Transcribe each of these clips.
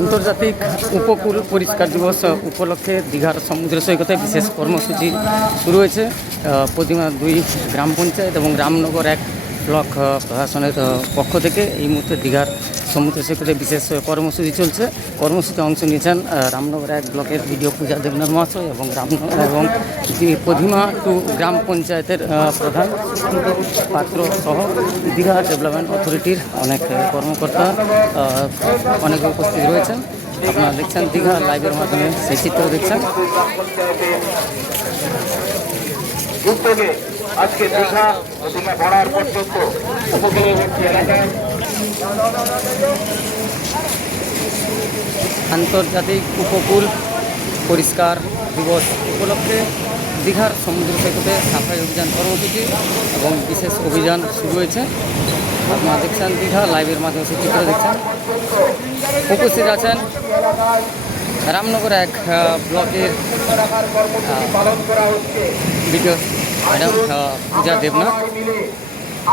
আন্তর্জাতিক উপকূল পরিষ্কার দিবস উপলক্ষে দীঘার সমুদ্র সৈকতে বিশেষ কর্মসূচি শুরু হয়েছে প্রতিমা দুই গ্রাম পঞ্চায়েত এবং রামনগর এক ব্লক প্রশাসনের পক্ষ থেকে এই মুহূর্তে দীঘার সমুদ্র সৈকতে বিশেষ কর্মসূচি চলছে। কর্মসূচিতে অংশ নিয়েছেন রামনগর এক ব্লকের বিডিও পূজা দেবনাথ মহাশয় এবং রামনগর এবং যিনি প্রতিমা টু গ্রাম পঞ্চায়েতের প্রধান পাত্র সহ দীঘা ডেভেলপমেন্ট অথরিটির অনেক কর্মকর্তা অনেকে উপস্থিত রয়েছেন। আপনারা দেখছেন দীঘা লাইভের মাধ্যমে সেই চিত্র দেখছেন। আজকে দীঘা দীঘা ভাড়ার পর্যন্ত উপকূলবর্তী এলাকায় আন্তর্জাতিক উপকূল পরিষ্কার দিবস উপলক্ষে দীঘার সমুদ্র সৈকতে সাফাই অভিযান কর্মসূচি এবং বিশেষ অভিযান শুরু হয়েছে। আপনারা দেখছেন দীঘা, লাইভের মাধ্যমে সেই চিত্র দেখছেন। উপস্থিত আছেন রামনগর এক ব্লকের বিডিও ম্যাডাম পূজা দেবনাথ।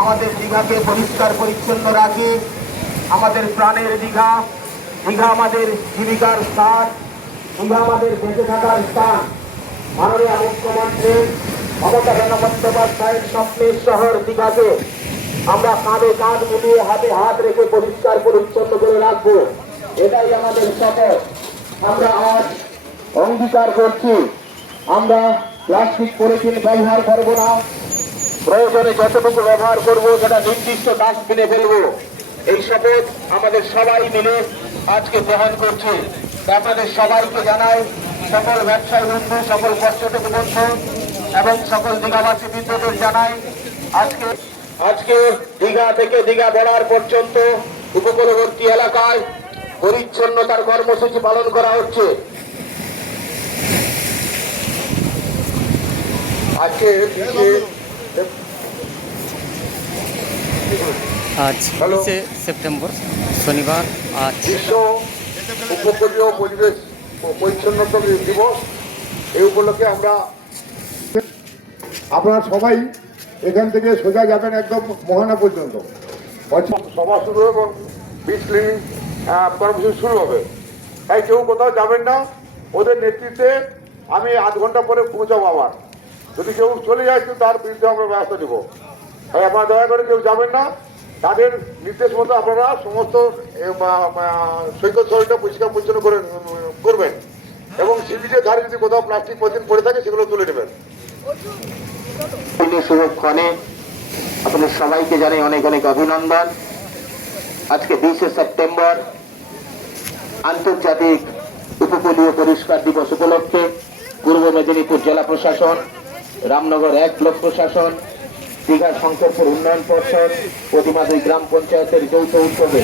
আমাদের দীঘাকে পরিষ্কার পরিচ্ছন্ন রাখি। আমাদের প্রাণের দীঘা দীঘা আমাদের জীবিকার স্থান, দীঘা আমাদের বেঁচে থাকার স্থান। মাননীয় মুখ্যমন্ত্রী মমতা বন্দ্যোপাধ্যায়ের স্বপ্নের শহর দীঘাকে আমরা কাঁধে কাঁধ মিলিয়ে হাতে হাত রেখে পরিষ্কার পরিচ্ছন্ন করে রাখব। এটাই আমাদের শপথ। আমরা আজ অঙ্গীকার করছি। আমরা প্লাস্টিক পলিথিন ব্যবহার করব না। প্রয়োজনে যতটুকু ব্যবহার করব, সেটা নির্দিষ্ট ডাস্টবিনে ফেলব। এই শপথ আমাদের সবাই মিলে আজকে গ্রহণ করছে। আপনাদের সবাইকে জানাই, সকল ব্যবসায়ী বন্ধু, সকল পর্যটক বন্ধু, এবং সকল দীঘাবাসী বৃন্দদের জানাই, আজকে আজকে দীঘা থেকে দীঘা বড়ার পর্যন্ত উপকূলবর্তী এলাকায় পরিচ্ছন্নতার কর্মসূচি পালন করা হচ্ছে। আজকে আজ বিশে সেপ্টেম্বর শনিবার আজ। বিশ্ব উপকূলীয় পরিবেশ পরিচ্ছন্নতা দিবস এই উপলক্ষে আমরা আপনারা সবাই এখান থেকে সোজা যাবেন একদম মোহনা পর্যন্ত। সভা শুরু হবে এবং বিচ ক্লিনিং কর্মসূচি শুরু হবে। তাই কেউ কোথাও যাবেন না। ওদের নেতৃত্বে আমি আধ ঘণ্টা পরে পৌঁছাবো আবার। যদি কেউ চলে যায়, তো তার বিরুদ্ধে আমরা ব্যবস্থা নেব। তাই আপনারা দয়া করে কেউ যাবেন না। তাদের নির্দেশ মতো আপনারা সমস্ত সৈকত শরীরটা পরিষ্কার পরিচ্ছন্ন করে করবেন। এবং সিবিজের ধারে যদি কোথাও প্লাস্টিক পলিথিন পড়ে থাকে, সেগুলো তুলে নেবেন। শুভক্ষণে আপনাদের সবাইকে জানাই অনেক অনেক অভিনন্দন। আজকে বিশে সেপ্টেম্বর, আন্তর্জাতিক উপকূলীয় পরিষ্কার দিবস উপলক্ষে পূর্ব মেদিনীপুর জেলা প্রশাসন রামনগর এক ব্লক প্রশাসন দীঘা শঙ্করপুর উন্নয়ন পর্ষদ প্রতিমাদি গ্রাম পঞ্চায়েতের যৌথ উদ্যোগে।